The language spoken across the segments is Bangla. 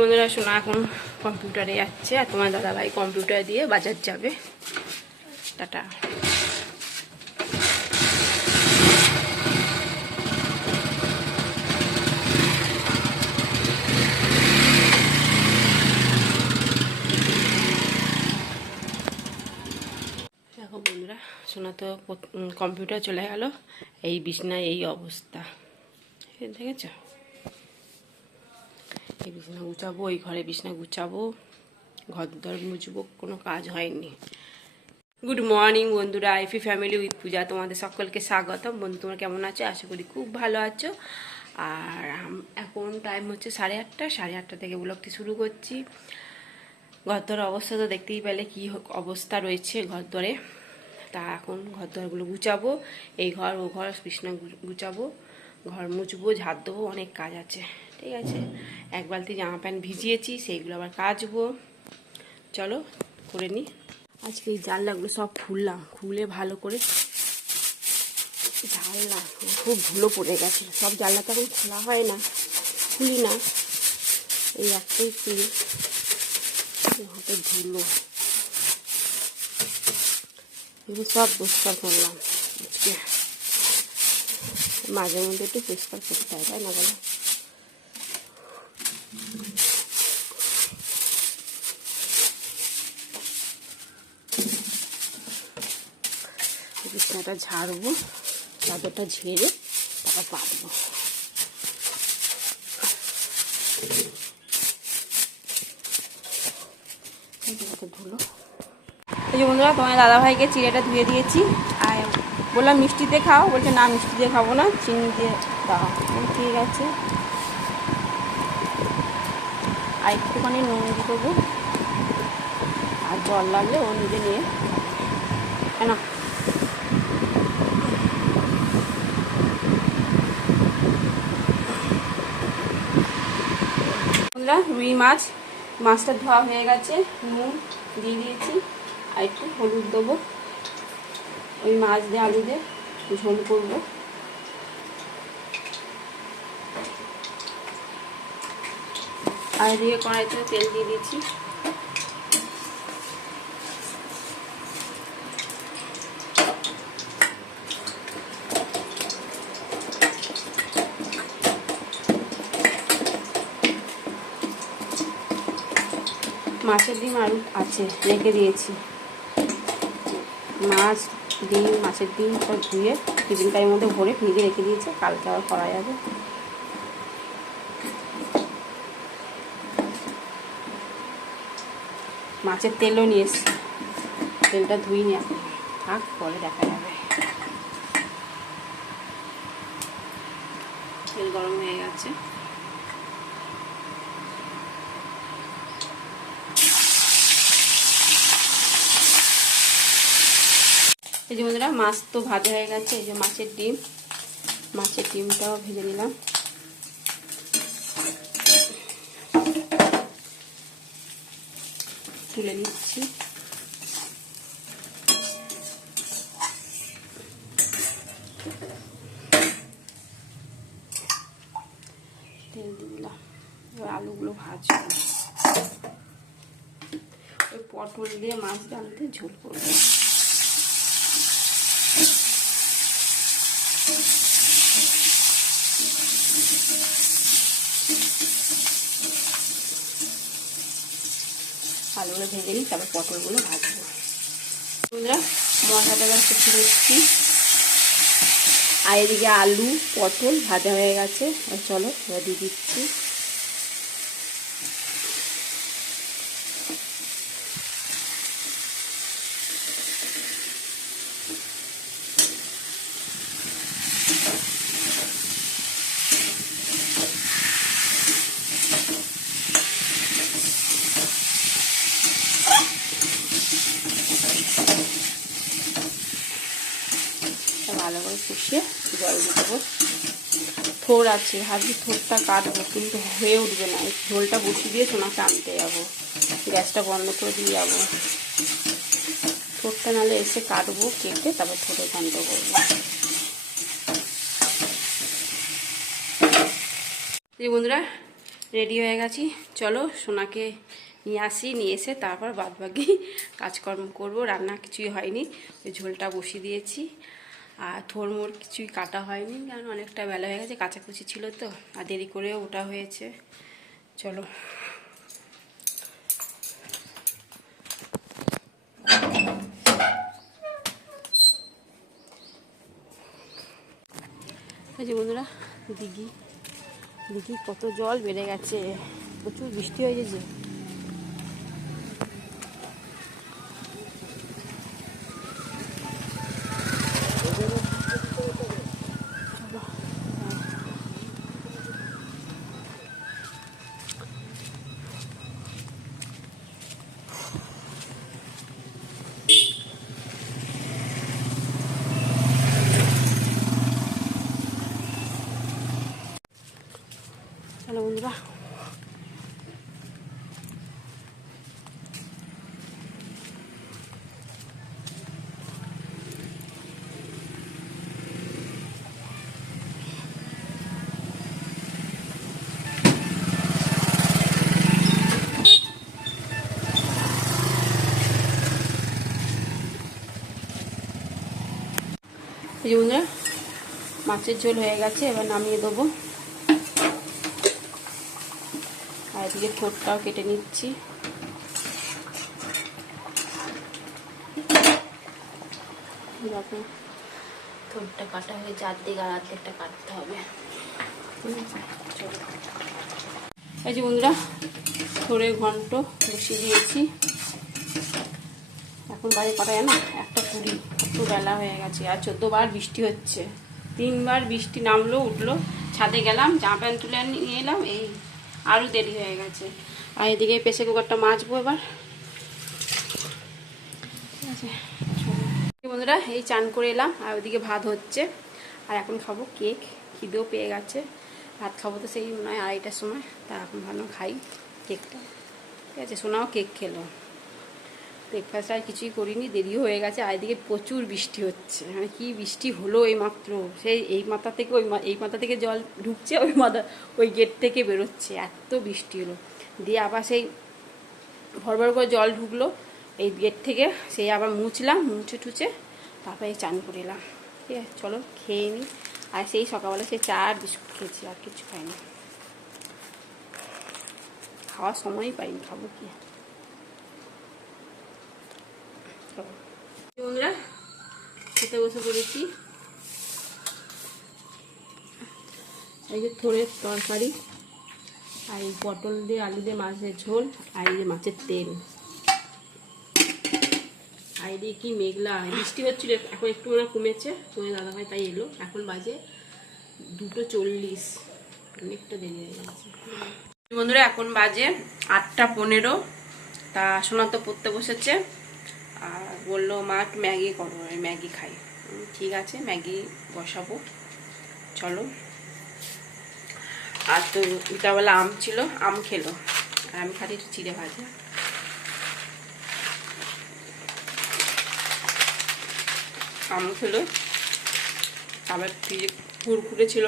বন্ধুরা শোনা এখন কম্পিউটারে যাচ্ছে, আর তোমার দাদাভাই কম্পিউটার দিয়ে বাজার যাবে। টাটা। দেখো বন্ধুরা, শোনা তো কম্পিউটার চলে গেল, এই বিছনায় এই অবস্থা দেখেছ। এই বিছনা গুছাবো, ওই ঘরে বিছনা গুছাবো, ঘর দর মুছবো, কোনো কাজ হয়নি। গুড মর্নিং বন্ধুরা, আইফি ফ্যামিলি উইথ পূজা তোমাদের সকলকে স্বাগতম। বন্ধু তোমরা কেমন আছো? আশা করি খুব ভালো আছো। আর এখন টাইম হচ্ছে 8:30। 8:30 থেকে ব্লগটি শুরু করছি। ঘরদোর অবস্থা তো দেখতেই পেলে কি অবস্থা রয়েছে ঘরদোরে। তা এখন ঘরদোরগুলো গুছাবো, এই ঘর ও ঘর বিছনা গুছাবো, ঘর মুছবো, ঝাড় দেবো, অনেক কাজ আছে। ঠিক আছে, এক বালতি জামা প্যান্ট ভিজিয়েছি, সেইগুলো আবার কাচবো। চলো করে নিই। আজকে এই জানলাগুলো সব খুললাম, খুলে ভালো করে ঝাড়লাম। খুব ধুলো পড়ে গেছে, সব জানলা তো এখন খোলা হয় না, খুলি না, এই একটাই খুলি। হাতে ধুলো এগুলো সব পরিষ্কার করলাম। আজকে মাঝে মধ্যে একটু পরিষ্কার করতে হয়, তাই না বলো? বিছানাটা ঝাড়বো, চাদরটা ঝেড়ে তারপর পাতবো। ধুলো এই যে বন্ধুরা, তোমার দাদাভাইকে চিড়েটা ধুয়ে দিয়েছি, আর বললাম মিষ্টি দিয়ে খাও, বলছে না মিষ্টি দিয়ে খাবো না, চিনি দিয়ে দাও। ঠিক আছে, আর একটুখানি নুন দিয়ে দেবো, আর জল লাগলে ও নিজে নিয়ে না। বন্ধুরা রুই মাছটা ধোয়া হয়ে গেছে, নুন দিয়ে দিয়েছি, আর একটু হলুদ দেবো। ওই মাছ দিয়ে আলু দিয়ে ঝোল করবো। আর দিয়ে কড়াইতে তেল দিয়ে দিয়েছি। মাছের ডিম আলু আছে, রেখে দিয়েছি। মাছ ডিম, মাছের ডিম সব ধুয়ে টিফিন টাইমের মধ্যে ভরে ফ্রিজে রেখে দিয়েছে, কালকে আবার করা যাবে। মাছের তেলও নিয়ে এসছি, তেলটা ধুই নি, থাক পরে দেখা যাবে। তেল গরম হয়ে গেছে। এই যে বন্ধুরা, মাছ তো ভাজা হয়ে গেছে। এই যে মাছের ডিমটাও ভেজে নিলাম। তুলে নিচ্ছি। তেল দিলাম, এবার আলুগুলো ভাজবো। ওই পটল দিয়ে মাছ ডালতে ঝোল করবো। আলুগুলো ভেজে নিই, তারপর পটলগুলো ভাজবো। বন্ধুরা মশলাটা কষে নিচ্ছি, আর এদিকে আলু পটল ভাজা হয়ে গেছে। চলো এবার দিয়ে দিচ্ছি। ভালো করে কষিয়ে জল দিয়ে দেবো। থোড় আছে, ভাবছি থোড়টা কাটবো, কিন্তু হয়ে উঠবে না। ঝোলটা বসিয়ে দিয়ে সোনাকে আনতে যাবো, গ্যাসটা বন্ধ করে দিয়ে যাবো। থোড়টা নাহলে এসে কাটবো, কেটে তারপর থোড়ে ঘন্ট করবো। এই বন্ধুরা রেডি হয়ে গেছি, চলো সোনাকে নিয়ে আসি, নিয়ে এসে তারপর বাদবাকি কাজকর্ম করব। রান্না কিছুই হয়নি, ওই ঝোলটা বসিয়ে দিয়েছি। আর থোড়মোড় কিছুই কাটা হয়নি, কারণ অনেকটা বেলা হয়ে গেছে, কাচাকুচি ছিল তো, আর দেরি করেও ওটা হয়েছে। চলো এই যে বন্ধুরা, দিঘি কত জল বেড়ে গেছে, প্রচুর বৃষ্টি হয়ে গেছে। চলো বন্ধুরা, এই যে বন্ধুরা, মাছের ঝোল হয়ে গেছে, এবার নামিয়ে দেবো। আর এদিকে ঠোঁটটাও কেটে নিচ্ছি। ঠোঁটটা কাটা হয়ে চারদিক আর আর্ধেকটা কাটতে হবে। এই যে বন্ধুরা, থোড়ের ঘন্ট বসিয়ে দিয়েছি। এখন বাজে কটা জানো, 1:20, একটু বেলা হয়ে গেছে। আর 14 বার বৃষ্টি হচ্ছে, 3 বার বৃষ্টি নামলো উঠলো। ছাদে গেলাম, জামা প্যান্ট তুলে নিয়ে এলাম, এই আরও দেরি হয়ে গেছে। আর এদিকে প্রেসার কুকারটা মাজবো এবার। ঠিক আছে বন্ধুরা, এই চান করে এলাম, আর ওইদিকে ভাত হচ্ছে। আর এখন খাবো কেক, খিদেও পেয়ে গেছে। ভাত খাবো তো সেই মনে হয় 2:30টার সময়, তা এখন ভালো খাই কেকটা। ঠিক আছে, সোনাও কেক খেলো। ব্রেকফাস্ট আর কিছুই করিনি, দেরিও হয়ে গেছে। আর এদিকে প্রচুর বৃষ্টি হচ্ছে, মানে কি বৃষ্টি হলো এই মাত্র। সেই এই মাথা থেকে এই মাথা থেকে জল ঢুকছে, ওই গেট থেকে বেরোচ্ছে, এত বৃষ্টি হলো। দিয়ে আবার সেই ভরভর করে জল ঢুকলো এই গেট থেকে, সেই আবার মুছলাম, মুছে টুছে তারপরে চান করে এলাম। ঠিক আছে, চলো খেয়ে নিই। আর সেই সকালবেলা সেই চা আর বিস্কুট খেয়েছি, আর কিছু খাইনি। খাওয়ার সময়ই পাইনি, খাবো কি। বন্ধুরা, খেতে বসে পড়েছি। এই যে থোড়ের তরকারি, আর এই পটল দিয়ে আলু দিয়ে মাছের ঝোল, আর এই যে মাছের তেল। আর এদিকে কি মেঘলা, বৃষ্টি হচ্ছিল, এখন একটু মনে কমেছে, কমে দাদাভাই তাই এলো। এখন বাজে 2:40, অনেকটা দেরি হয়ে গেছে। বন্ধুরা, এখন বাজে 8:15। তা সোনা তো পড়তে বসেছে, আর বললো মা একটু ম্যাগি করো, আমি ম্যাগি খাই। ঠিক আছে, ম্যাগি বসাবো, চলো। আর তো বিকালবেলা আম ছিল, আম খেলো, আর আমি খালি একটু চিড়ে ভাজা। আম খেলো, আবার কুরকুরে ছিল,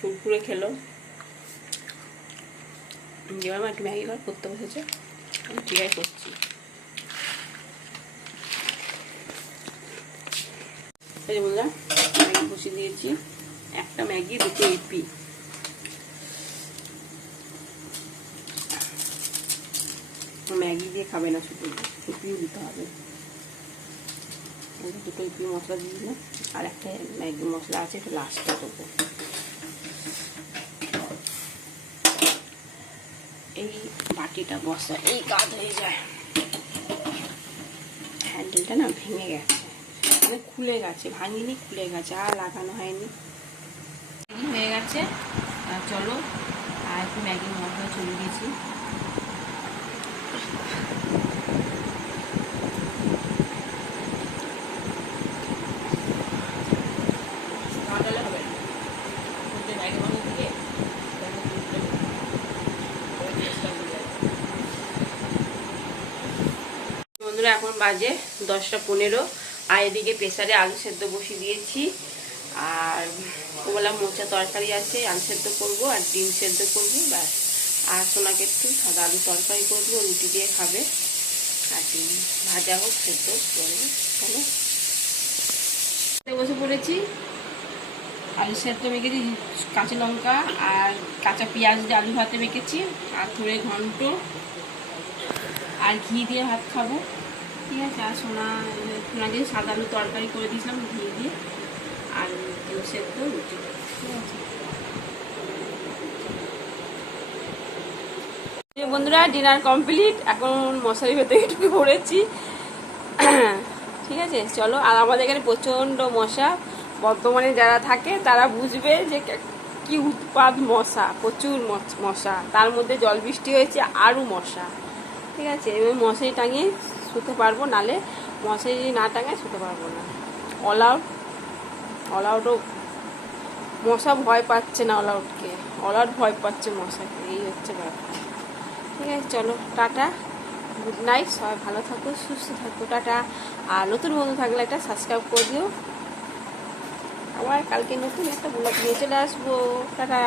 কুরকুরে খেলো। এবার মা একটু ম্যাগি করতে বসেছে, আমি ঠিক আছে করছি। এই বন্ধুরা, ম্যাগি বসিয়ে দিয়েছি, একটা ম্যাগি 2 ইপি। ম্যাগি দিয়ে খাবে না, শুধু ইপিও দিতে হবে। 2 ইপি মশলা দিয়ে দিলাম, আর একটা ম্যাগি মশলা আছে, এটা লাস্টে দেবো। এই বাটিটা বসা এই কাজ হয়ে যায়। হ্যান্ডেলটা না ভেঙে গেছে, মানে খুলে গেছে, ভাঙিনি, খুলে গেছে, আর লাগানো হয়নি। হয়ে গেছে, চলো। আর একটু ম্যাগি মশলা চলে দিয়েছি। বন্ধুরা, এখন বাজে 10:15, আর এদিকে প্রেসারে আলু সেদ্ধ বসিয়ে দিয়েছি। আর ওবেলা মোচা তরকারি আছে, আলু সেদ্ধ করবো আর ডিম সেদ্ধ করবো, ব্যাস। আর সোনাকে একটু সাদা আলু তরকারি করে দেবো, রুটি দিয়ে খাবে। আর ডিম ভাজা হোক, সেদ্ধ করবো। চলো বসে পড়েছি। আলু সেদ্ধ মেখেছি, কাঁচা লঙ্কা আর কাঁচা পেঁয়াজ দিয়ে আলু ভাতে মেখেছি, আর থোড়ে ঘন্ট আর ঘি দিয়ে ভাত খাবো। ঠিক আছে। আর সোনাকে সাদা আলু তরকারি করে দিয়েছিলাম ঘি দিয়ে, আর আলু সেদ্ধ রুটি। ঠিক আছে বন্ধুরা, ডিনার কমপ্লিট। এখন মশারি ভেতরে একটু পড়েছি। ঠিক আছে চলো। আর আমাদের এখানে প্রচণ্ড মশা, বর্ধমানে যারা থাকে তারা বুঝবে যে কি উৎপাত মশা, প্রচুর মশা। তার মধ্যে জল বৃষ্টি হয়েছে, আরও মশা। ঠিক আছে, এবার মশারি টাঙিয়ে শুতে পারবো, নালে মশারি না টাঙায় শুতে পারবো না। অলআউটও মশা ভয় পাচ্ছে না, অলআউট ভয় পাচ্ছে মশাকে, এই হচ্ছে ব্যাপার। ঠিক আছে চলো, টাটা, গুড নাইট, সবাই ভালো থাকো, সুস্থ থাকো, টাটা। আর নতুন বন্ধু থাকলে একটা সাবস্ক্রাইব করে দিও। আবার কালকে নতুন একটা ব্লগ নিয়ে চলে আসবো, টাটা।